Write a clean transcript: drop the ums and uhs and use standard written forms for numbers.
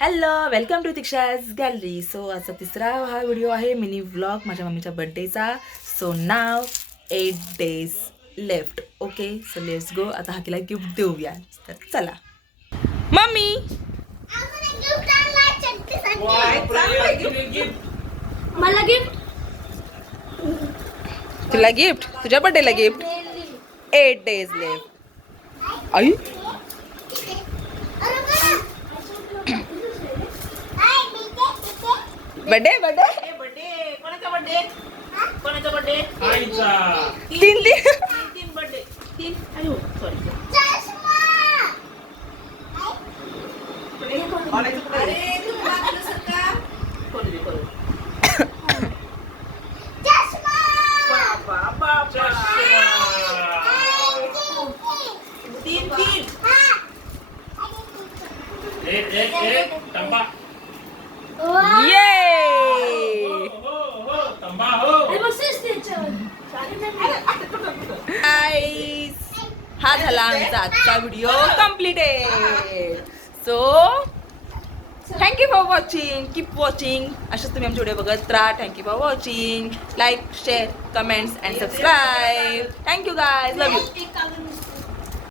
Hello, welcome to Tiksha's gallery. So आजचा तिसरा हा व्हिडिओ आहे मिनी व्लॉग माझ्या मम्मीच्या बर्थडेचा. So now 8 days left. Okay, so let's go. आता हाकीला गिफ्ट देऊया. तर चला मम्मी. मला गिफ्ट तुला गिफ्ट, तुझ्या बर्थडेला गिफ्ट. 8 days left. आई बर्थडे कोणाचा बर्थडे? कोणाचा बर्थडे? तीन दिन. तीन बर्थडे. तीन. अरे हो, सॉरी. अरे तू मागलं सका? कोण दे, कोण? बाबा, बाबा. तीन तीन. ये गाईस, हा झाला आमचा आजचा video completed. So thank you for watching. Keep watching. अशाच तुम्ही आमचे व्हिडिओ बघत राहा. Thank you for watching. Like, share, comments and subscribe. Thank you guys. Love you.